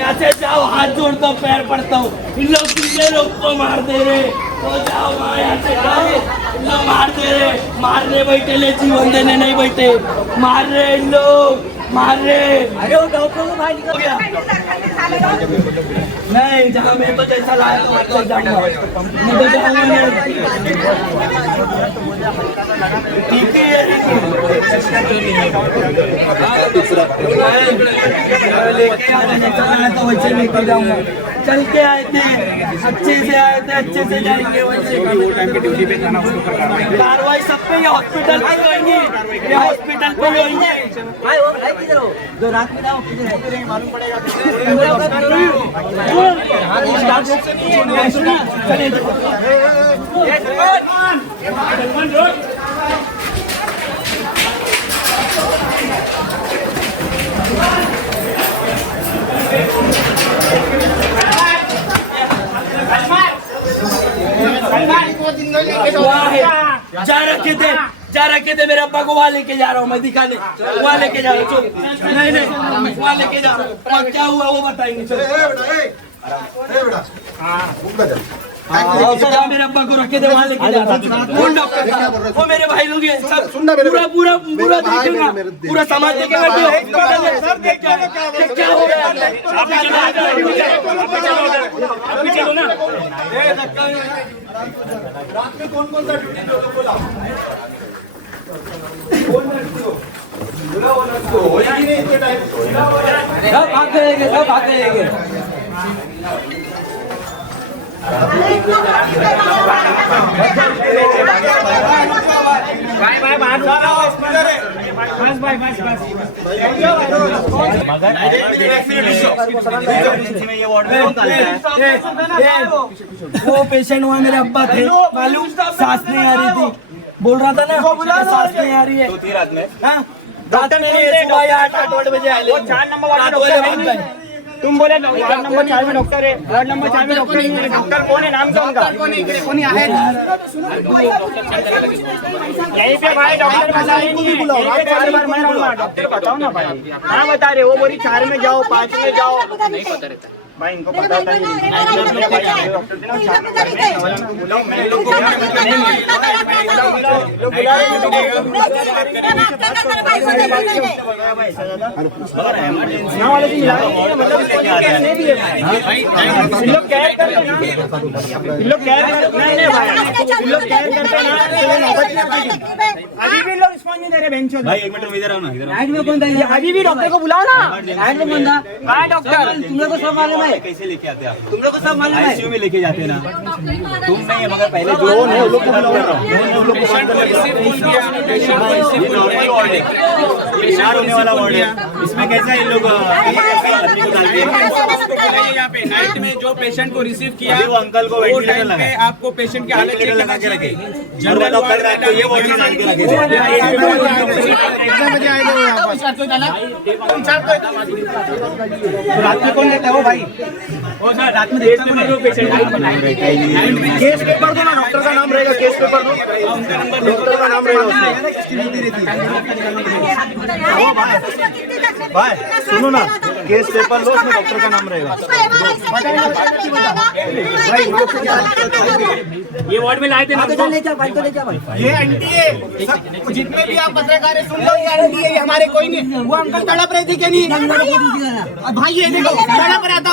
ऐसे जाओ, हाथ जोड़ता हूँ, पैर पड़ता हूँ, इन लोग को मार दे रहे, तो जाओ वहाँ, ऐसे जाओ, इन लोग मार दे रहे, मारने बैठे ले, जीवन देने नहीं बैठे, मार रहे इन लोग, मार रहे। अरे वो डॉक्टर को भाई निकल गया। नहीं, जहाँ मैं तो जैसा लाया तो वैसा जाऊंगा, मैं तो जाऊंगा। ठीक है, लेके आने जैसा लाया तो वैसे लेके जाऊंगा। चल के आए थे, अच्छे से आए थे, अच्छे से जाएंगे वैसे। कार्रवाई सब पे, ये हॉस्पिटल पे होंगी, ये हॉस्पिटल पे होंगे। जो रात में जाओ किधर है मालूम पड़ेगा। जा रखे थे मेरे अब्बा को, वहाँ लेके जा रहा हूँ मैं, दिखाने वहाँ लेके जा रहा हूँ। नहीं वहाँ लेके जा रहा हूँ, क्या हुआ वो बताएंगे। मेरे अब्बा को रखे थे, वहाँ लेके जा रहा हूँ। कौन डॉक्टर था? वो मेरे भाई लोग हैं, पूरा देखेगा, पूरा समाज देखेगा। क्या हो गया? रात में कौन सा ड्यूटी दोगे बोला? सब भाग जाएंगे, सब भाग जाएंगे। वो पेशेंट हुआ मेरे अब्बा थे, मालूम, सांस नहीं आ रही थी, बोल रहा था ना सांस नहीं आ रही है। रात में रात में सुबह 8 बजे आए, 4 नंबर वाले तुम बोले 4 नंबर 4 में डॉक्टर है, 4 नंबर 4 में डॉक्टर नहीं है। डॉक्टर कौन है, नाम क्या उनका? यहीं पे भाई डॉक्टर बता रही नहीं है, बार मैं रहूँगा, डॉक्टर बताओ ना भाई। हाँ बता रहे, वो बोली 4 में जाओ, 5 में जाओ, नहीं पता रहता भाई, इनको पता होता नहीं। अभी भी लोग रिस्पॉन्स नहीं दे रहे बेंच भाई। 1 मिनट इधर आओ ना, इधर अभी भी डॉक्टर को बुलाओ ना। हाँ डॉक्टर, तुम लोग को सब मालूम है कैसे लेके आते हैं आप? तुम लोग को सब मालूम है, आईसीयू में लेके जाते हैं ना। तुम नहीं है मगर पहले जो है उन लोग को बुलाओ ना, उन लोग को पेशेंट को रिसीव किया, पेशेंट को रिसीव नॉर्मल वार्ड है, ये शार होने वाला वार्ड है। इसमें कैसा इन लोग आदमी को डालते हैं यहाँ पे नाइट में जो पेशेंट को रिसीव किया वो अंकल को वेंटिलेटर लगा, आपको पेशेंट के हालत चेक लगा के रखे, जनरल डॉक्टर रात को ये वार्ड में डाल के रखे। रात में कौन देता है वो भाई? वो सर रात में देखता है जो पेशेंट केस पेपर दो ना, डॉक्टर का नाम रहेगा, केस पेपर दो, उनका नंबर डॉक्टर का नाम रहेगा भाई। सुनो ना, केस पेपर लो, उसमें डॉक्टर का नाम रहेगा। ये वार्ड में लाए थे ना, ये आंटी है, जितने भी आप पत्रकार है सुन लो, ये आंटी है, हमारे कोई नहीं। वो अंकल तड़प रहे थे क्या नहीं भाई? ये देखो तड़प रहा था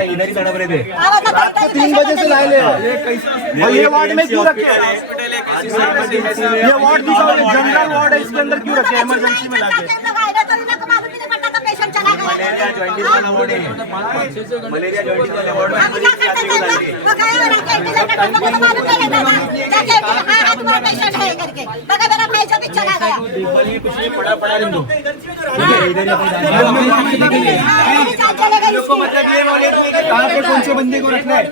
इधर ही तड़प रहे थे। 3 बजे से लाए ले, ये वार्ड में क्यों रखे? ये वार्ड जनरल वार्ड है, इसके अंदर क्यों रखे? इमरजेंसी में लाके मलेरिया जॉइंटिस वाला वार्ड है, मलेरिया जॉइंटिस वाले वार्ड में मतलब ये नॉलेज नहीं कि कहाँ पे कौन से बंदे को रखना है।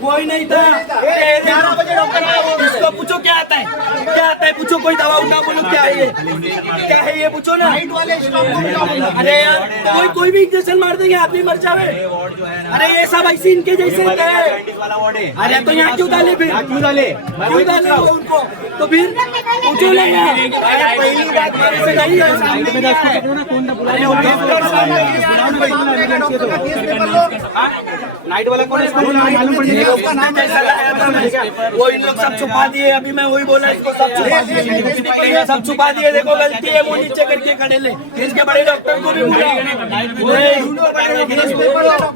कोई नहीं था, 11 बजे डॉक्टर आया, इसको पूछो क्या आता है, क्या आता है पूछो, कोई दवा उठा बोलो क्या है ये, क्या है ये पूछो ना। अरे यार कोई भी इंजेक्शन मार देंगे आदमी मर जावे। अरे ये सब ऐसे इनके जैसे होते हैं। अरे तो यहाँ क्यों डाले, फिर क्यों डाले उनको, तो फिर पूछो ना यार। पहली बात से नहीं है, नाइट वाला कौन है, वो इन लोग सब छुपा दिए। अभी मैं वही बोला, इसको सब छुपा दिए, सब छुपा दिए। देखो गलती है, वो नीचे करके खड़े ले, इसके बड़े डॉक्टर को भी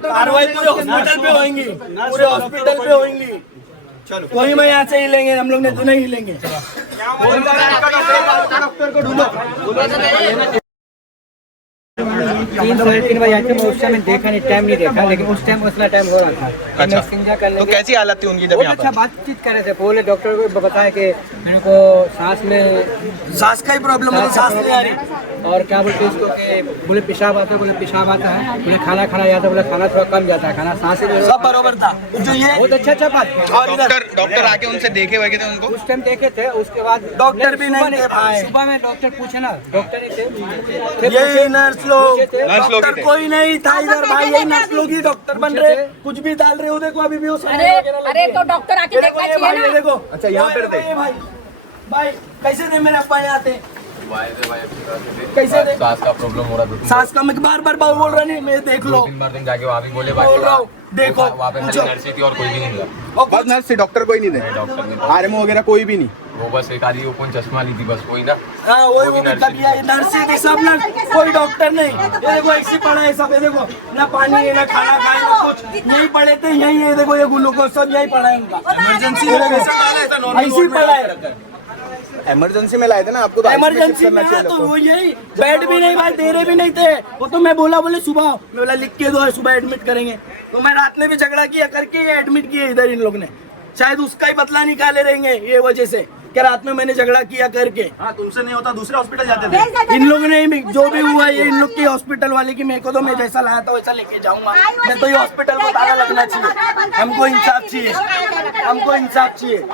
कार्रवाई पूरे हॉस्पिटल पे होंगी, पूरे हॉस्पिटल पे होंगी। कोई मैं यहाँ से हिलेंगे, हम लोग ने तो नहीं हिलेंगे। डॉक्टर को ढूंढो। 3-3:30 बजे आए थे। मैं उस टाइम देखा नहीं, टाइम नहीं देखा, लेकिन उस टाइम उसला टाइम हो रहा था। अच्छा। कर तो कैसी हालत थी उनकी जब बहुत यहाँ अच्छा पर? बातचीत कर रहे थे। बोले डॉक्टर को बताया कि मेरे को सांस सांस का ही प्रॉब्लम है, सांस नहीं आ रही। और क्या बोलते हैं इसको कि बोले पेशाब आता है, बोले पेशाब आता है, बोले खाना खाना जाता है, बोले खाना थोड़ा कम जाता है, खाना सांस सब बरोबर था। जो ये बहुत अच्छा बात। और इधर डॉक्टर आके उनसे देखे हुए थे उनको? उस टाइम देखे थे, उसके बाद डॉक्टर भी नहीं थे भाई। सुबह में डॉक्टर पूछे ना, डॉक्टर नहीं थे, ये नर्स लोग, नर्स लोग डॉक्टर थे। कोई नहीं था इधर भाई। यही नर्स लोग ही डॉक्टर बन रहे, कुछ भी डाल रहे हो। देखो अभी भी वो अरे तो डॉक्टर आके देखना चाहिए ना। देखो। अच्छा, यहाँ पे थे। भाई कैसे थे मेरे अप्पा यहाँ थे, कैसे थे? सांस का प्रॉब्लम हो रहा था, सांस का मैं बार बार बोल रहा नहीं, मैं देख लो, 2-3 बार तुम जाके वहाँ भी बोले, बोल रहा हूँ, देखो वहाँ पे खाली नर्स ही थी और कोई भी नहीं था। बस नर्स थी, डॉक्टर कोई नहीं थे, डॉक्टर नहीं था, आरएमओ वगैरह कोई भी नहीं। वो बस एक आदि वो कौन चश्मा ली थी बस, वही ना। हाँ वही वो तकिया नर्स थी, सब नर्स, कोई डॉक्टर नहीं। ये देखो ऐसे पड़ा है सब, ये देखो ना पानी है ना खाना खाए ना कुछ, यही पड़े थे यही है। देखो ये ग्लूकोज सब यही पड़ा है उनका, इमरजेंसी ऐसे ही पड़ा है। इमरजेंसी में लाए थे ना आपको, तो इमरजेंसी में तो वो यही बेड भी नहीं भाई, दे रहे भी नहीं थे। वो तो मैं बोला, बोले सुबह, मैं बोला लिख के दो, सुबह एडमिट करेंगे। तो मैं रात में भी झगड़ा किया करके एडमिट किए इधर इन लोग ने, शायद उसका ही बदला निकाले रहेंगे ये वजह से कि रात में मैंने झगड़ा किया करके। हाँ, तुमसे नहीं होता दूसरे हॉस्पिटल जाते थे। इन लोग ने जो भी हुआ ये इन लोग की हॉस्पिटल वाले की, मेरे को तो मैं जैसा लाया था वैसा लेके जाऊंगा। मैं तो ये हॉस्पिटल को ताला लगना चाहिए, हमको इंसाफ चाहिए, हमको इंसाफ चाहिए।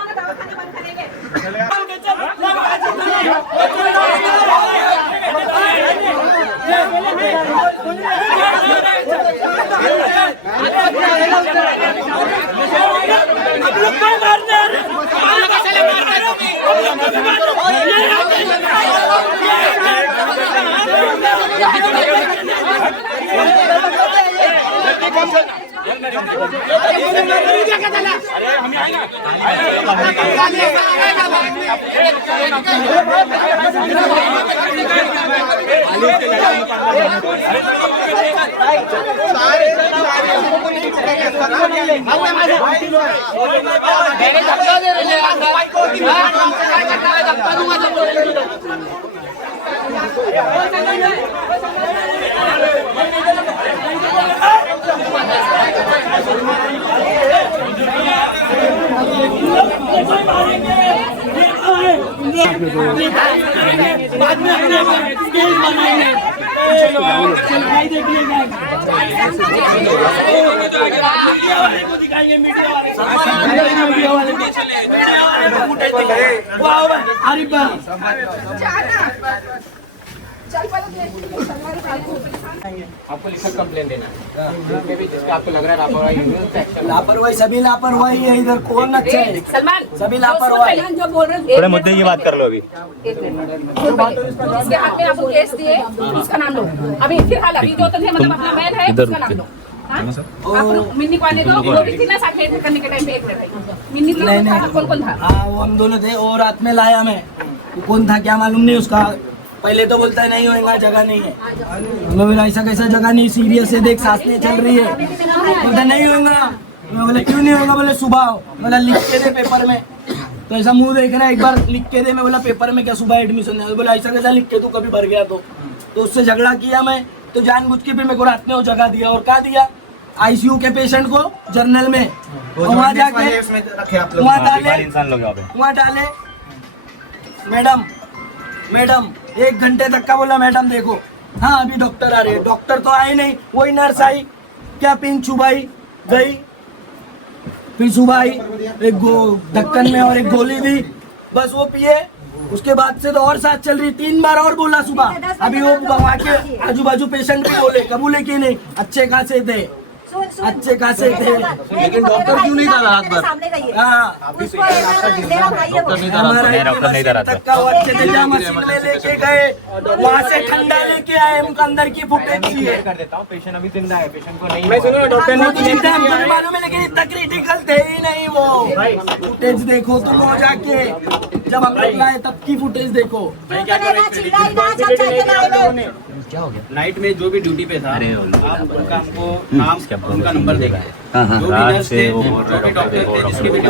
बाद में अपने केस बनाएंगे। मीडिया वाले को दिखाएंगे, मीडिया वाले वाह आरिफ भाई आपको लिखकर कंप्लेन देना है, भी जिसका आपको लग रहा है लापरवाही हुई है, उस पे एक्शन। लापरवाही, सभी लापरवाही है इधर, कौन अच्छा है? सलमान सभी लापरवाही। जो बोल रहे हैं थोड़े मुद्दे की बात कर लो अभी। इसके हाथ में आपको केस दिए, उसका नाम लो अभी फिलहाल। अभी जो तो थे मतलब अपना मैन है उसका नाम लो। आप मिन्नी को आने दो, वो भी थी ना साथ में करने के टाइम पे। एक मिनट मिन्नी थी, कौन कौन था? हाँ वो हम दोनों थे, और रात में लाया मैं, कौन था क्या मालूम नहीं उसका। पहले तो बोलता है नहीं होगा, जगह नहीं है। मैं बोला ऐसा कैसा जगह नहीं, सीरियस है, देख सांस नहीं चल रही है। बोलता नहीं होगा। मैं बोला क्यों नहीं होगा? बोले सुबह आओ। बोला लिख के दे पेपर में। तो ऐसा मुंह देख रहा है, एक बार लिख के दे। मैं बोला पेपर में क्या सुबह एडमिशन है? बोला ऐसा कैसा लिख के तू, कभी भर गया तो उससे झगड़ा किया मैं। तो जानबूझ के फिर मेरे को रात में वो जगह दिया और क्या दिया, आईसीयू के पेशेंट को जर्नल में वहाँ जाके वहाँ डाले। मैडम 1 घंटे तक का बोला, मैडम देखो हाँ अभी डॉक्टर आ रहे हैं, डॉक्टर तो आए नहीं, वही नर्स आई, क्या पिन चुबाई गई, फिर सुबह आई एक ढक्कन में और एक गोली दी, बस वो पिए। उसके बाद से तो और साथ चल रही, 3 बार और बोला सुबह। अभी वो वहाँ के आजू बाजू पेशेंट भी बोले, कबूले कि नहीं अच्छे खासे थे, अच्छे खासे थे, लेकिन डॉक्टर क्यों नहीं था रात भर? हाँ अच्छे थे, जहाँ मशीन में लेके गए वहाँ से ठंडा लेके आए, उनके अंदर की फुटेज चाहिए। कर देता हूँ, पेशेंट अभी जिंदा है, पेशेंट को नहीं मैं सुनो डॉक्टर ने चिंता हमको भी मालूम है, लेकिन इतना क्रिटिकल थे ही नहीं वो। फुटेज देखो तुम हो जाके, जब हम लोग लाए तब की फुटेज देखो। क्या हो गया? नाइट में जो भी ड्यूटी पे था आप उनका हमको नाम उनका नंबर देगा, जो भी नर्स थे, जो भी डॉक्टर थे, जिसके भी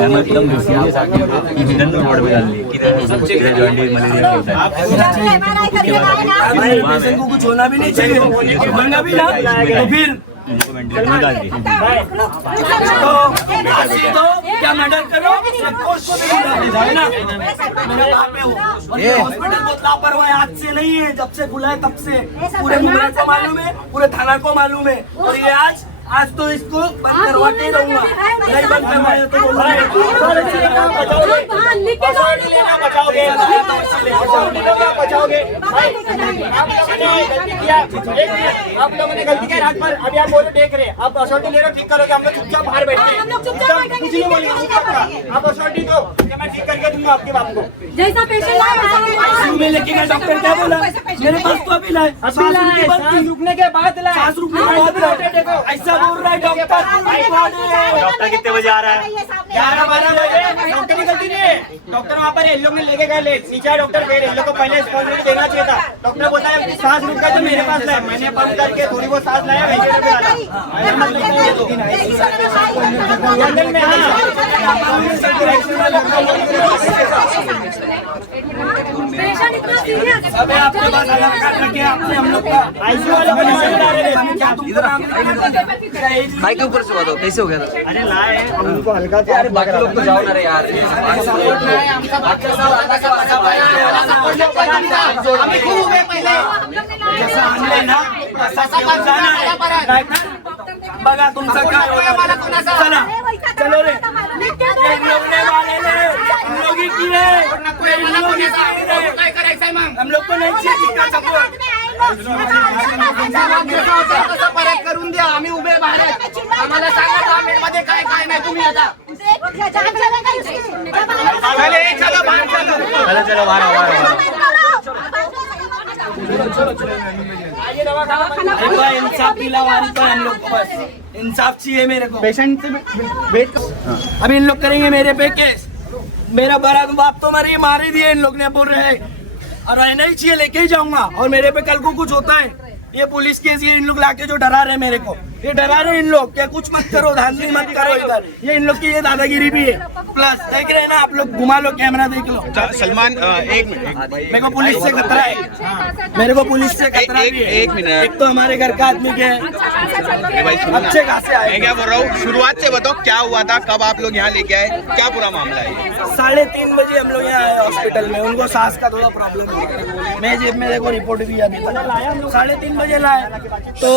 पेशेंट को कुछ होना भी नहीं चाहिए, होना भी ना तो फिर तो क्या मर्डर करो है ना। मेरा बाप है वो, और ये हॉस्पिटल बहुत लापरवाही, आज से नहीं है, जब से खुला है तब से पूरे मुंबई को मालूम है, पूरे थाना को मालूम है। और ये आज तो इसको बंद करवा के रहूंगा, नहीं बंद करवाया तो आप लोगों ने गलती की रात भर, अभी आप बोलो देख रहे हैं, आप अशॉर्टी ले रहे हो, ठीक करोगे, हम लोग चुपचाप बाहर बैठे हैं, कुछ नहीं बोलेंगे, आप अशॉर्टी दो, मैं ठीक करके दूंगा आपके बाप को। जैसा पेशेंट में लेके गया, डॉक्टर क्या बोला मेरे पास तो अभी लाए, सांस रुकने के बाद लाए, सांस रुकने के बाद लाए, ऐसा बोल रहा है डॉक्टर। डॉक्टर कितने बजे आ रहा है? 11-12 बजे। डॉक्टर की गलती नहीं है, डॉक्टर वहाँ पर इन लोग ने लेके गए लेट, नीचे डॉक्टर गए, इन लोग को पहले रिस्पॉन्सिबिलिटी देना चाहिए था। डॉक्टर बोलता है सांस रुक गया तो मेरे पास लाए, मैंने पंप करके थोड़ी बहुत सांस लाया, पेशेंट इतना सीरियस। अबे आपके पास आधार कार्ड रखे आपने, हम लोग का आईसीयू वाले को नहीं बता रहे हैं, क्या तुमको नाम भाई के ऊपर से बताओ कैसे हो गया था? अरे लाए हमको हल्का था यार, बाकी लोग तो जाओ ना रे यार। जैसा आणलंय ना तसा जाणार आहे बघा तुमचा काय होणार. चला चलो रे इन लोग ने वाले ले इन लोग ही की रे इन लोग ही की रे काय करायचंय मग हम लोग को नहीं चाहिए का सपोर्ट कसं परत करून द्या, आम्ही उभे बाहेर आहेत. आम्हाला सांगा 10 मिनिट मध्ये काय काय नाही तुम्ही आता चलो बाहेर चलो इंसाफ दिलावारी तो हम लोग को बस इंसाफ चाहिए मेरे को. पेशेंट से अभी इन लोग करेंगे मेरे पे केस. मेरा बड़ा बाप तो मार ही दिए इन लोग ने, बोल रहे हैं और रहना ही चाहिए, लेके ही जाऊंगा. और मेरे पे कल को कुछ होता है ये पुलिस केस, ये इन लोग लाके जो डरा रहे मेरे को, ये डरा रहे इन लोग क्या कुछ मत करो, धांधली मत करो इधर. ये इन लोग की ये दादागिरी भी है. प्लस देख रहे हैं ना आप लोग, घुमा लो कैमरा देख लो. सलमान एक मिनट मेरे को पुलिस से खतरा है, मेरे को पुलिस से खतरा भी है. एक मिनट. एक तो हमारे घर का आदमी के अच्छे खासे आए. मैं क्या बोल रहा हूँ, शुरुआत से बताओ क्या हुआ था, कब आप लोग यहाँ लेके आए, क्या पूरा मामला है? 3:30 बजे हम लोग यहाँ आए हॉस्पिटल में. उनको सांस का थोड़ा प्रॉब्लम है, मैं जेब में देखो रिपोर्ट भी अभी तक 3:30 बजे लाया. तो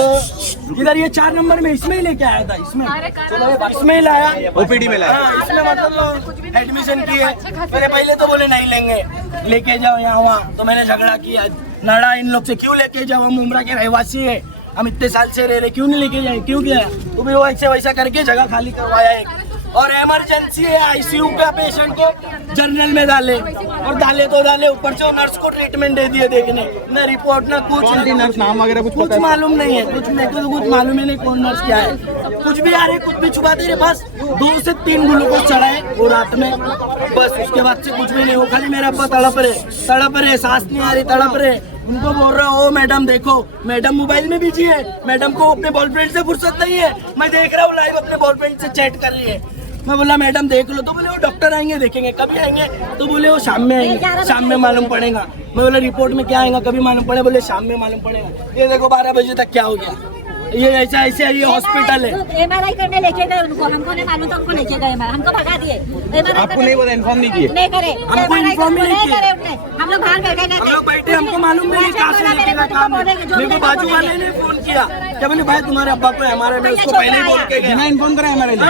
इधर ये 4 नंबर में इसमें ही लेके आया था, इसमें ही लाया, ओपीडी में लाया. हाँ, इसमें मतलब एडमिशन किए. मैंने पहले तो बोले नहीं लेंगे, लेके जाओ यहाँ वहाँ. तो मैंने झगड़ा किया, लड़ा इन लोग से, क्यों लेके जाओ, हम उम्रा के रहवासी है, हम इतने साल से रह रहे, क्यों नहीं लेके जाए, क्यों किया. तो फिर वो ऐसे वैसा करके जगह खाली करवाया एक. और इमरजेंसी है, आईसीयू का पेशेंट को जर्नल में डाले, और डाले ऊपर से नर्स को ट्रीटमेंट दे दिए. देखने न रिपोर्ट न कुछ, नर्स नाम वगैरह कुछ मालूम नहीं है, कुछ मेरे को तो कुछ मालूम ही नहीं कौन नर्स क्या है. कुछ भी आ रहे, कुछ भी छुपा दे रहे. बस 2 से 3 ग्लूकोज चढ़ाए वो रात में, बस उसके बाद से कुछ भी नहीं. वो खाली मेरा अब्बा तड़प रहे, सांस नहीं आ रही, तड़प रहे. उनको बोल रहे हो मैडम देखो, मैडम मोबाइल में बिजी है, मैडम को अपने बॉयफ्रेंड से फुर्सत नहीं है. मैं देख रहा हूँ लाइव अपने बॉयफ्रेंड से चैट कर रही है. मैं बोला मैडम देख लो, तो बोले वो डॉक्टर आएंगे देखेंगे. कभी आएंगे? तो बोले वो शाम में आएंगे, शाम में मालूम पड़ेगा. मैं बोला रिपोर्ट में क्या आएगा, कभी मालूम पड़े, बोले शाम में मालूम पड़ेगा। ये देखो 12 बजे तक क्या हो गया, ये ऐसा ऐसे ये हॉस्पिटल है। MRI करने लेके गए उनको, हमको नहीं मालूम था, उनको लेके गए, हमको भगा दिए। आपको नहीं बोला, इन्फॉर्म नहीं किए? नहीं करे, हमको इन्फॉर्म नहीं किया। हम लोग बाहर बैठे हम लोग बैठे, हमको मालूम नहीं कहाँ से निकला काम। मेरे को बाजू वाले ने फोन किया, क्या बोले भाई तुम्हारे अब्बा को हमारे में, उसको पहले ही बोल के गया। इन्फॉर्म करा हमारे लिए।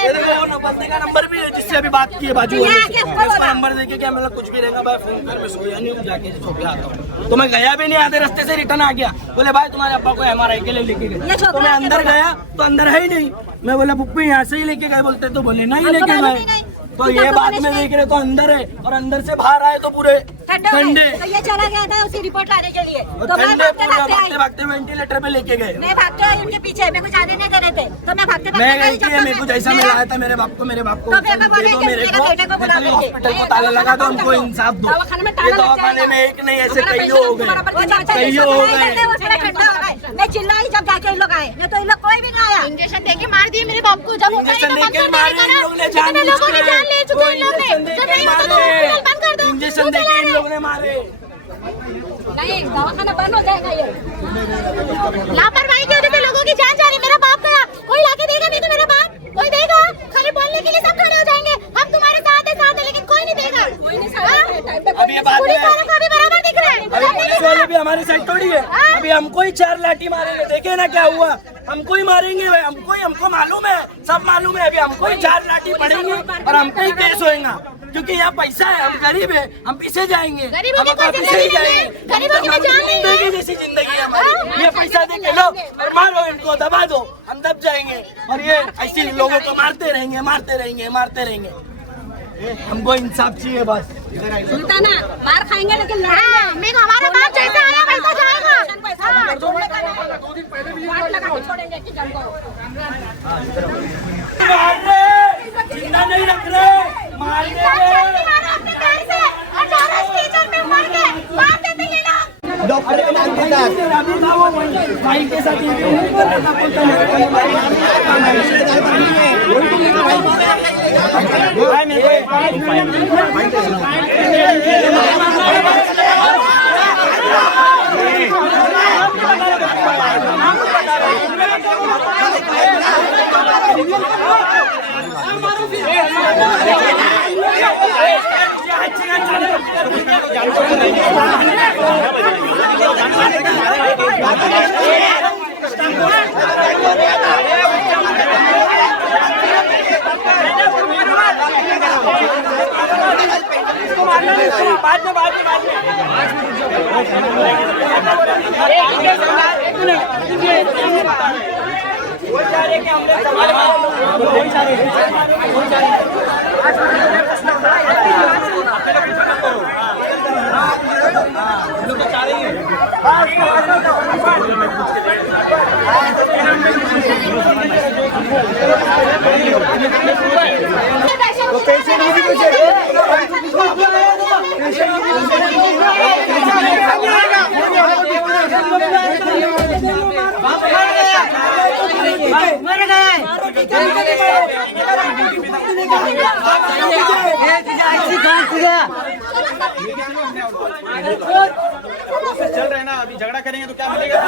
ये देखो वो बंदे का नंबर भी है जिससे अभी बात की है बाजू वाले से। उसका नंबर देके क्या मतलब कुछ भी रहेगा भाई फोन कर, मैं सोया नहीं हूँ, जाके सो के आता हूँ। तो मैं गया भी नहीं, आधे रास्ते से रिटर्न आ गया। बोले भाई तुम्हारे अब्बा को MRI के लिए लेके गए, तो मैं अंदर गया तो अंदर है ही नहीं। मैं बोला पुप्पी यहाँ से ही लेके गए, बोलते तो बोले नहीं लेके गए। तो ये बात में देख रहे तो अंदर है, और अंदर से बाहर आए तो पूरे ठंडे। तो ये चला गया था उसी रिपोर्ट लाने के लिए, और तो मैं ठंडे भागते पूरा भागते भागते आई। भागते वेंटिलेटर पे लेके गए। मैं भागते आई उनके पीछे, मेरे को जाने नहीं दे रहे थे, तो मैं भागते मैं भागते गई थी, मेरे को जैसा मिला था मेरे बाप को तो फिर मैं बोले कि मेरे मेरे को बेटे को बुला लीजिए। हॉस्पिटल को ताला लगा दो, हमको इंसाफ दो। दवाखाने में ये ताला लग दवाखाने जाएगा। में एक नहीं ऐसे कई हो गए, कई हो गए। मैं चिल्लाई जब जाके इन लोग आए, नहीं तो इन लोग कोई भी नहीं आया। इंजेक्शन देके मार दिए मेरे बाप को, जब होता है इंजेक्शन तो बंद देके कर मारे देगा इन ना। लोग ने, जान कितने लोगों ने जान ले चुके हैं इन लोग ने, इंजेक्शन जब देके नहीं होता तो हॉस्पिटल बंद कर दो। इंजेक्शन देके इन लोग ने मारे। नहीं, दवाखाना बंद हो जाएगा ये। लापरवाही की वजह से लोगों की जान जा रही है। मेरा बाप गया, कोई लाके देगा नहीं तो मेरा बाप कोई देगा? खाली बोलने के लिए सब खड़े हो जाएंगे, हम तुम्हारे साथ है, लेकिन कोई नहीं देगा। अब ये बात पुलिस है, वालों को अभी बराबर दिख रहा है। अभी पुलिस वाले भी हमारी साइड थोड़ी है। अभी हमको ही 4 लाठी मारेंगे, देखे ना क्या हुआ, हमको ही मारेंगे भाई, हमको मालूम है, सब मालूम है। अभी हमको ही 4 लाठी पड़ेंगे और हमको ही केस होएगा, क्योंकि यहाँ पैसा है, हम गरीब है, हम पीछे जाएंगे, गरीबों की हम कोई पीछे ही जिंदगी नहीं है, जाएंगे। गरीबों की तो जान नहीं है। जिंदगी जैसी जिंदगी है हमारी, ये पैसा दे के लो और मारो इनको, दबा दो, हम दब जाएंगे। और ये ऐसे लोगों को मारते रहेंगे, मारते रहेंगे, मारते रहेंगे। हमको इंसाफ चाहिए बस। सुनता ना, मार खाएंगे लेकिन मैं हमारा बाप जैसा आया वैसा जाएगा। हाँ, छोड़ने का नहीं। वाट लगा के छोड़ेंगे कि जन को। मार रहे, जिंदा नहीं रख रहे, मार देंगे। अपने पैर से और जाना टीचर में मर के मार देते ये लोग। डॉक्टर के नाम के साथ अभी था वो भाई के साथ इंटरव्यू कर रहा था, बोलता चल रहे ना, अभी झगड़ा करेंगे तो क्या मिलेगा?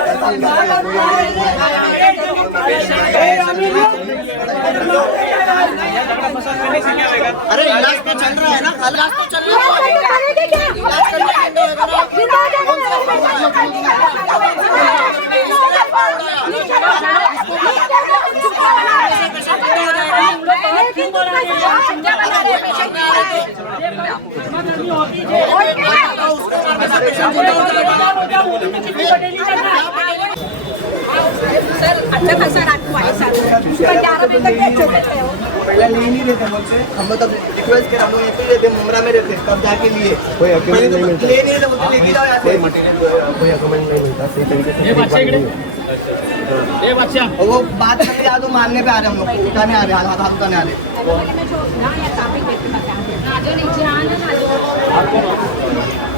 अरे इलाज तो चल रहा है ना, इलाज तो चल रहा सर अच्छा खासा रात को आए सर, 11 बजे तक चले थे वो। पहले ले नहीं रहते मुझसे, हम लोग तब रिक्वेस्ट कर, हम लोग ऐसे ही रहते, मुमरा में रहते, तब जाके लिए पहले तो ले नहीं रहते, मुझसे लेके जाओ यहाँ से। और वो बात करके आ, तो मारने पे आ रहे हम लोग, उठाने आ रहे, हाथ उठाने आ रहे।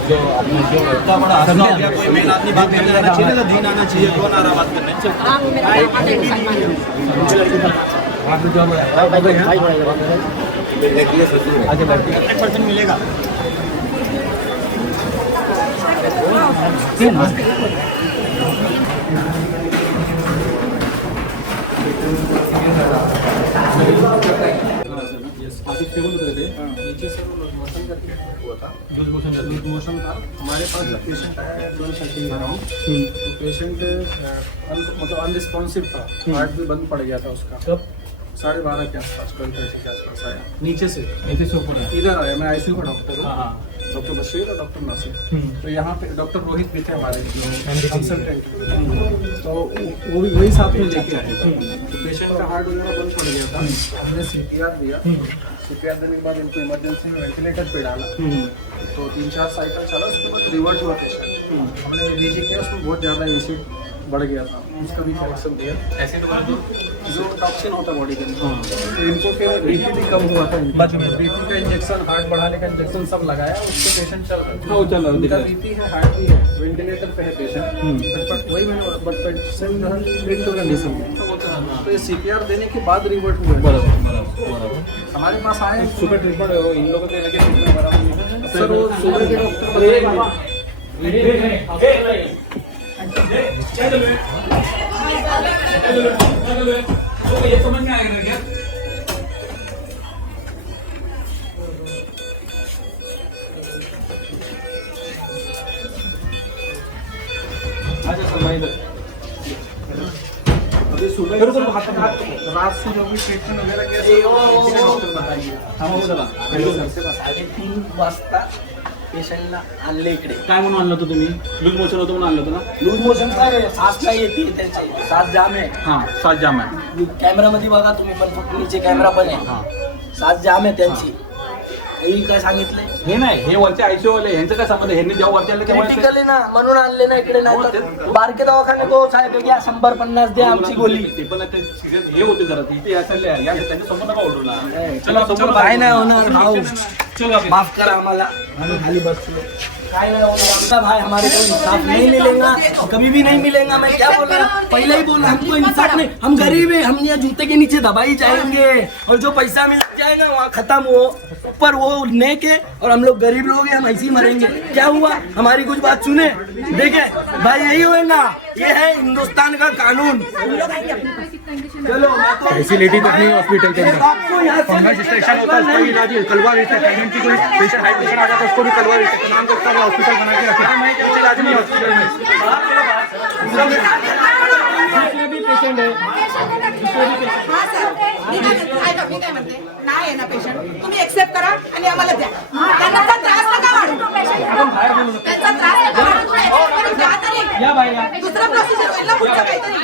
जो अपना जो इतना बड़ा हंसना हो गया, कोई मेन आदमी बात करने आना चाहिए ना, दिन आना चाहिए, कौन आ रहा बात करने? आगे बढ़ 1% मिलेगा। काफी स्टेबल उतरे थे, नीचे से मोशन करके हुआ था, लूज मोशन था। हमारे पास जब पेशेंट आया 12:30 अराउंड, तो पेशेंट मतलब अनरिस्पॉन्सिव था, हार्ट भी बंद पड़ गया था उसका। कब 12:30 के आसपास, 12:30 के आसपास आया, नीचे से ऊपर इधर आया। मैं आईसीयू का डॉक्टर हूँ, डॉक्टर बशीर और डॉक्टर नासिर। तो यहाँ पे डॉक्टर रोहित भी थे हमारे कंसल्टेंट, तो वो भी वही साथ में लेके आए थे। तो पेशेंट का हार्ट वगैरह बंद पड़ गया था, हमने सीपीआर दिया। सीपीआर देने के बाद इनको इमरजेंसी में वेंटिलेटर पे डाला, तो 3-4 साइकिल चला, उसके बाद रिवर्ट हुआ पेशेंट। हमने लीजिए किया, उसमें बहुत ज़्यादा एसिड बढ़ गया था, उसका भी करेक्शन दिया। एसिड जो टॉक्सिन होता है बॉडी के अंदर, तो इनको फिर बीपी भी कम हुआ था। बीपी का इंजेक्शन, हार्ट बढ़ाने का इंजेक्शन सब लगाया, उससे पेशेंट चल रहा है। उनका बीपी है, हार्ट भी है, वेंटिलेटर पे है पेशेंट, बट वही मैंने पेशेंट जो है क्रिटिकल कंडीशन में, तो ये सीपीआर देने के बाद रिवर्ट हुआ। हमारे पास आए सुबह ट्रीटमेंट, इन लोगों के ट्रीटमेंट बराबर सर, वो सुबह के डॉक्टर ये समझ में आएगा क्या? अच्छा समय इधर अभी सुबह रात से जो भी ट्रीटमेंट वगैरह किया डॉक्टर बताइए। 3:30 वाजता पेशंटला आणले इकडे। काय म्हणून आणलं होतं तुम्ही? लूज मोशन होतं म्हणून आणलं होतं ना? लूज मोशन काय सास काय येते त्याची, सास जाम आहे। हां, 7 जाम आहे। कॅमेरामध्ये बघा तुम्ही पण, फक्त नीचे कॅमेरा पण आहे, सास जाम आहे त्यांची। हे काय सांगितलंय? हे नाही, हे वरचे आयसीयू वाले, यांचं काय संबंध? ह्यांनी जेव्हा वरती आले तेव्हा क्रिटिकल आहे ना, म्हणून आणले ना इकडे, नाही तर बारके दवाखाने तो साहेब घ्या 100-50 द्या आमची गोली। ते पण ते सिरियस हे होते जरा, इथे असेल या त्यांच्या समोर नका ओरडू ना। चला समोर काय नाही होणार भाऊ, माफ करा आम्हाला, आम्ही खाली बसलो। काय नहीं होगा, हमका भाई हमारे को इंसाफ नहीं मिलेगा, कभी भी नहीं मिलेगा। मैं क्या बोल रहा हूँ, पहले ही बोला हमको इंसाफ नहीं, हम गरीब है, हम यहाँ जूते के नीचे दबाई जाएंगे, और जो पैसा मिल जाएगा वहाँ खत्म हो, पर वो नेक है और हम लोग गरीब लोग हैं, हम ऐसे ही मरेंगे। क्या हुआ, हमारी कुछ बात सुने, देखे भाई, यही होगा, ये है हिंदुस्तान का कानून। चलो फैसिलिटी तो नहीं हॉस्पिटल के अंदर, आपको यहाँ से स्टेशन होता है, उसको इलाज कलवा रहता है, प्रेगनेंट की कोई पेशेंट हाई प्रेशर आ जाता है, उसको भी कलवा रहता है, नाम करता है हॉस्पिटल बना के रखा है, कुछ इलाज नहीं हॉस्पिटल में। पेशेंट है, मी काय म्हणते, नाही आहे ना पेशंट, तुम्ही एक्सेप्ट करा आणि आम्हाला द्या, त्यांना त्रास नका वाढू, त्यांचा त्रास नका वाढू, तुम्ही accept करून द्या तरी, दुसरा प्रोसिजर होईल ना पुढचं काहीतरी।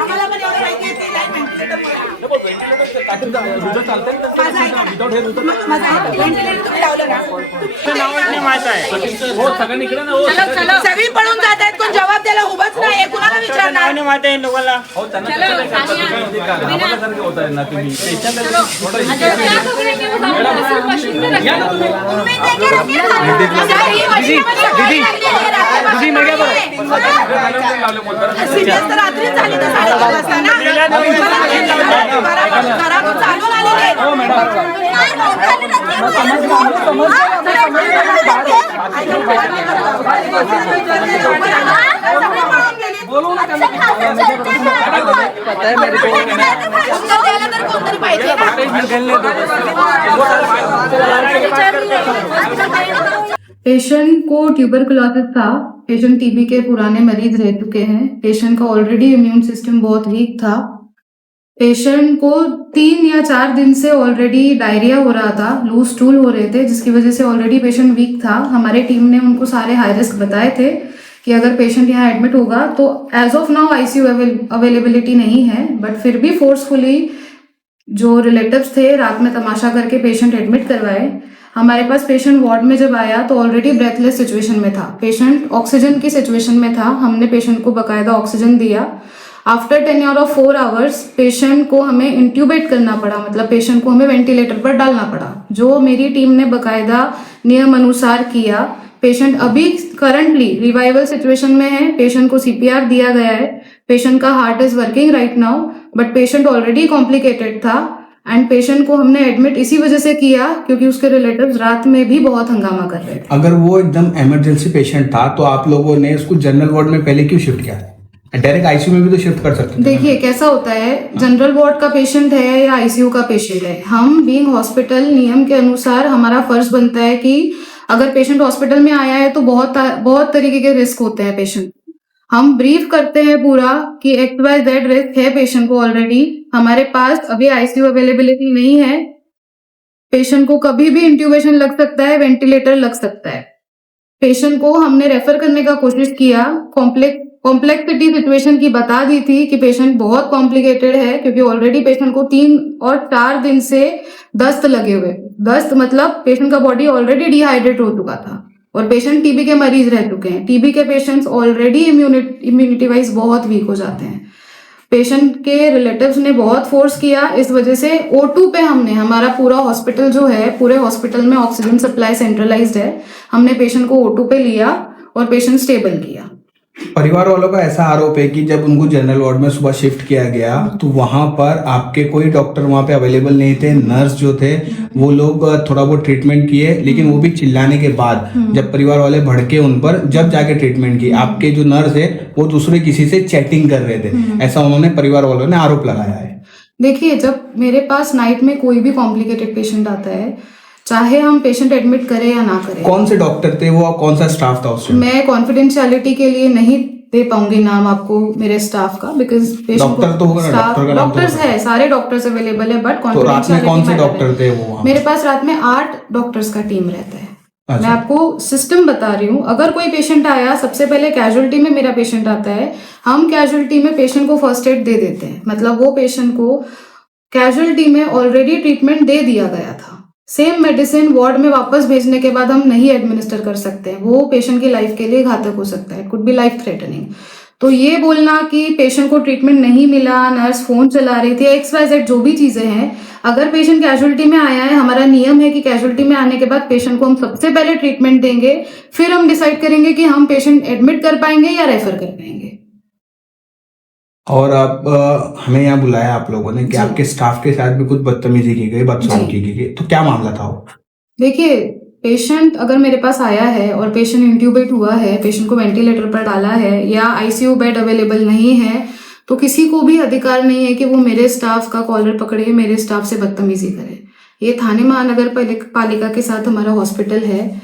आम्हाला पण एवढं माहिती आहे ते लाईन व्हेंटिलेटर तुम्ही लावलं ना, सगळी पळून जात आहेत, कोण जबाब द्यायला उभाच नाही, कुणाला विचारणार? माहिती आहे लोकांना होता है ना तुम्ही सिरियस तर रात्रीच झाली तर 11:30 वाजता ना, घरातून चालून आलेले कोणतरी पाहिजे ना। पेशेंट को ट्यूबरकुलोसिस था, पेशेंट टीबी के पुराने मरीज रह चुके हैं, पेशेंट का ऑलरेडी इम्यून सिस्टम बहुत वीक था, पेशेंट को 3 या 4 दिन से ऑलरेडी डायरिया हो रहा था, लूज स्टूल हो रहे थे, जिसकी वजह से ऑलरेडी पेशेंट वीक था। हमारे टीम ने उनको सारे हाई रिस्क बताए थे कि अगर पेशेंट यहाँ एडमिट होगा तो as of now ICU availability नहीं है, बट फिर भी फोर्सफुली जो रिलेटिव्स थे रात में तमाशा करके पेशेंट एडमिट करवाए। हमारे पास पेशेंट वार्ड में जब आया तो ऑलरेडी ब्रेथलेस सिचुएशन में था, पेशेंट ऑक्सीजन की सिचुएशन में था, हमने पेशेंट को बकायदा ऑक्सीजन दिया। आफ्टर 10 और 4 आवर्स पेशेंट को हमें इंट्यूबेट करना पड़ा, मतलब पेशेंट को हमें वेंटिलेटर पर डालना पड़ा, जो मेरी टीम ने बकायदा नियम अनुसार किया। पेशेंट अभी करंटली रिवाइवल सिचुएशन में है, पेशेंट को सीपीआर दिया गया है, पेशेंट का heart is working right now, but patient already complicated था एंड पेशेंट को हमने एडमिट इसी वजह से किया क्योंकि उसके रिलेटिव्स रात में भी बहुत हंगामा कर रहे थे। अगर वो एकदम इमरजेंसी पेशेंट था तो आप लोगों ने उसको जनरल वार्ड में पहले क्यों शिफ्ट किया? डायरेक्ट आईसीयू में भी तो शिफ्ट कर सकते थे। देखिए कैसा होता है, जनरल वार्ड का पेशेंट है या आईसीयू का पेशेंट है, हम बीइंग हॉस्पिटल नियम के अनुसार हमारा फर्ज बनता है कि अगर पेशेंट हॉस्पिटल में आया है तो बहुत तरीके के रिस्क होते हैं पेशेंट, हम ब्रीफ करते हैं पूरा कि XYZ रिस्क है पेशेंट को ऑलरेडी, हमारे पास अभी आईसीयू अवेलेबिलिटी नहीं है, पेशेंट को कभी भी इंट्यूबेशन लग सकता है, वेंटिलेटर लग सकता है। पेशेंट को हमने रेफर करने का कोशिश किया, कॉम्प्लेक्सिटी सिचुएशन की बता दी थी कि पेशेंट बहुत कॉम्प्लिकेटेड है क्योंकि ऑलरेडी पेशेंट को 3 और 4 दिन से दस्त लगे हुए, दस्त मतलब पेशेंट का बॉडी ऑलरेडी डिहाइड्रेट हो चुका था और पेशेंट टीबी के मरीज रह चुके हैं। टीबी के पेशेंट्स ऑलरेडी इम्यूनिटी वाइज बहुत वीक हो जाते हैं। पेशेंट के रिलेटिव्स ने बहुत फोर्स किया, इस वजह से O2 पे हमने, हमारा पूरा हॉस्पिटल जो है, पूरे हॉस्पिटल में ऑक्सीजन सप्लाई सेंट्रलाइज्ड है, हमने पेशेंट को O2 पे लिया और पेशेंट स्टेबल किया। परिवार वालों का ऐसा आरोप है कि जब उनको जनरल वार्ड में सुबह शिफ्ट किया गया तो वहां पर आपके कोई डॉक्टर वहां पे अवेलेबल नहीं थे, नर्स जो थे वो लोग थोड़ा बहुत ट्रीटमेंट किए, लेकिन वो भी चिल्लाने के बाद जब परिवार वाले भड़के उन पर, जब जाके ट्रीटमेंट की, आपके जो नर्स है वो दूसरे किसी से चैटिंग कर रहे थे, ऐसा उन्होंने परिवार वालों ने आरोप लगाया है। देखिए जब मेरे पास नाइट में कोई भी कॉम्प्लिकेटेड पेशेंट आता है, चाहे हम पेशेंट एडमिट करें या ना करें, कौन से डॉक्टर थे वो और कौन सा स्टाफ था उसमें? मैं कॉन्फिडेंशियलिटी के लिए नहीं दे पाऊंगी नाम आपको मेरे स्टाफ का, बिकॉज डॉक्टर तो होगा ना, डॉक्टर का नाम तो डॉक्टर्स है, सारे डॉक्टर्स अवेलेबल है, बट तो रात में कौन से डॉक्टर थे वो वहाँ? मेरे पास रात में 8 डॉक्टर्स का टीम रहता है। मैं आपको सिस्टम बता रही हूँ, अगर कोई पेशेंट आया, सबसे पहले कैजुअलिटी में मेरा पेशेंट आता है, हम कैजुअलिटी में पेशेंट को फर्स्ट एड दे देते हैं, मतलब वो पेशेंट को कैजुअलिटी में ऑलरेडी ट्रीटमेंट दे दिया गया था, सेम मेडिसिन वार्ड में वापस भेजने के बाद हम नहीं एडमिनिस्टर कर सकते हैं, वो पेशेंट की लाइफ के लिए घातक हो सकता है, कुड बी लाइफ थ्रेटनिंग। तो ये बोलना कि पेशेंट को ट्रीटमेंट नहीं मिला, नर्स फोन चला रही थी, XYZ जो भी चीजें हैं, अगर पेशेंट कैजुअलिटी में आया है, हमारा नियम है कि कैजुअलिटी में आने के बाद पेशेंट को हम सबसे पहले ट्रीटमेंट देंगे, फिर हम डिसाइड करेंगे कि हम पेशेंट एडमिट कर पाएंगे या रेफर कर पाएंगे। और अब हमें यहाँ बुलाया आप लोगों ने कि आपके स्टाफ के साथ भी कुछ बदतमीजी की गई, बदसलूकी की गई, तो क्या मामला था वो? देखिए पेशेंट अगर मेरे पास आया है और पेशेंट इंट्यूबेट हुआ है, पेशेंट को वेंटिलेटर पर डाला है या आईसीयू बेड अवेलेबल नहीं है, तो किसी को भी अधिकार नहीं है कि वो मेरे स्टाफ का कॉलर पकड़े, मेरे स्टाफ से बदतमीजी करे। ये थाने महानगर पालिका के साथ हमारा हॉस्पिटल है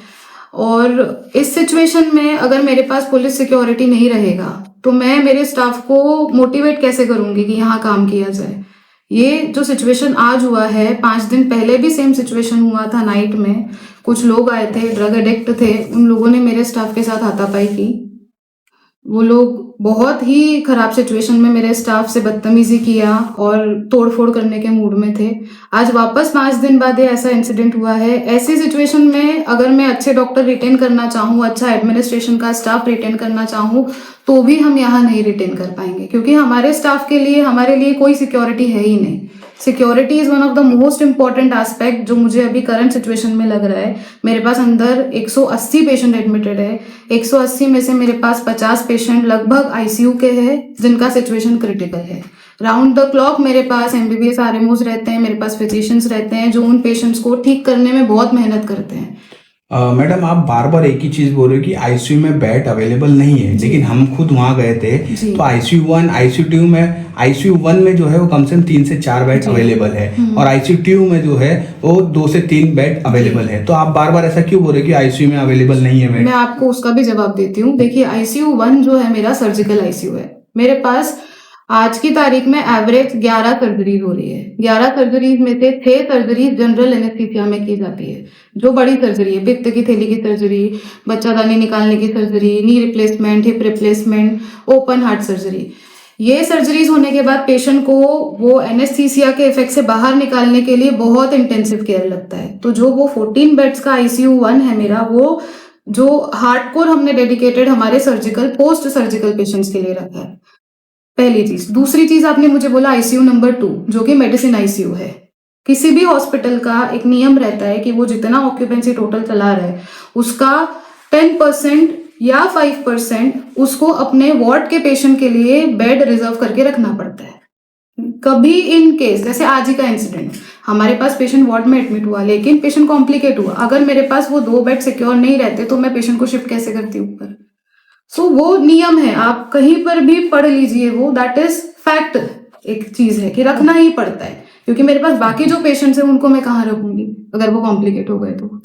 और इस सिचुएशन में अगर मेरे पास पुलिस सिक्योरिटी नहीं रहेगा तो मैं मेरे स्टाफ को मोटिवेट कैसे करूंगी कि यहाँ काम किया जाए। ये जो सिचुएशन आज हुआ है, 5 दिन पहले भी सेम सिचुएशन हुआ था, नाइट में कुछ लोग आए थे, ड्रग एडिक्ट थे, उन लोगों ने मेरे स्टाफ के साथ हाथापाई की, वो लोग बहुत ही खराब सिचुएशन में मेरे स्टाफ से बदतमीजी किया और तोड़फोड़ करने के मूड में थे। आज वापस 5 दिन बाद ये ऐसा इंसिडेंट हुआ है। ऐसी सिचुएशन में अगर मैं अच्छे डॉक्टर रिटेन करना चाहूँ, अच्छा एडमिनिस्ट्रेशन का स्टाफ रिटेन करना चाहूँ, तो भी हम यहाँ नहीं रिटेन कर पाएंगे क्योंकि हमारे स्टाफ के लिए, हमारे लिए कोई सिक्योरिटी है ही नहीं। Security is one of the most important aspect जो मुझे अभी करंट सिचुएशन में लग रहा है। मेरे पास अंदर 180 पेशेंट एडमिटेड है, 180 में से मेरे पास 50 पेशेंट लगभग आईसीयू के हैं जिनका सिचुएशन क्रिटिकल है। राउंड द क्लॉक मेरे पास MBBS RMOs रहते हैं, मेरे पास फिजिशियंस रहते हैं जो उन पेशेंट्स को ठीक करने में बहुत मेहनत करते हैं। मैडम आप बार बार एक ही चीज बोल रहे हो कि आईसीयू में बेड अवेलेबल नहीं है, लेकिन हम खुद वहां गए थे तो आईसीयू 1, आईसीयू 2 में, आईसीयू 1 में जो है वो कम से कम 3 से 4 बेड अवेलेबल है और आईसीयू 2 में जो है वो 2 से 3 बेड अवेलेबल है। तो आप बार बार ऐसा क्यों बोल रहे हो कि आईसीयू में अवेलेबल नहीं है बेड? मैं आपको उसका भी जवाब देती हूँ। देखिए आईसीयू 1 जो है मेरा सर्जिकल आईसीयू है। मेरे पास आज की तारीख में एवरेज 11 सर्जरीज हो रही है। 11 सर्जरीज में से 6 सर्जरीज जनरल एनेस्थीसिया में की जाती है, जो बड़ी सर्जरी है, पित्त की थैली की सर्जरी, बच्चादानी निकालने की surgery, knee replacement, hip replacement, open heart surgery. ये सर्जरीज होने के बाद पेशेंट को वो एनेस्थीसिया के इफेक्ट से बाहर निकालने के लिए बहुत इंटेंसिव केयर लगता है। तो जो वो 14 बेड्स का आईसीयू 1 है मेरा, वो जो हार्डकोर हमने डेडिकेटेड हमारे सर्जिकल, पोस्ट सर्जिकल पेशेंट्स के लिए रखा है, पहली चीज। दूसरी चीज आपने मुझे बोला आईसीयू नंबर 2 जो कि मेडिसिन आईसीयू है। किसी भी हॉस्पिटल का एक नियम रहता है कि वो जितना ऑक्यूपेंसी टोटल चला रहा है उसका 10% या 5% उसको अपने वार्ड के पेशेंट के लिए बेड रिजर्व करके रखना पड़ता है। कभी इन केस, जैसे आज ही का इंसिडेंट, हमारे पास पेशेंट वार्ड में एडमिट हुआ लेकिन पेशेंट कॉम्प्लिकेट हुआ, अगर मेरे पास वो 2 बेड सिक्योर नहीं रहते तो मैं पेशेंट को शिफ्ट कैसे करती ऊपर। सो वो नियम है, आप कहीं पर भी पढ़ लीजिए, वो दैट इज फैक्ट, एक चीज है कि रखना ही पड़ता है, क्योंकि मेरे पास बाकी जो पेशेंट्स हैं उनको मैं कहाँ रखूंगी अगर वो कॉम्प्लिकेट हो गए तो।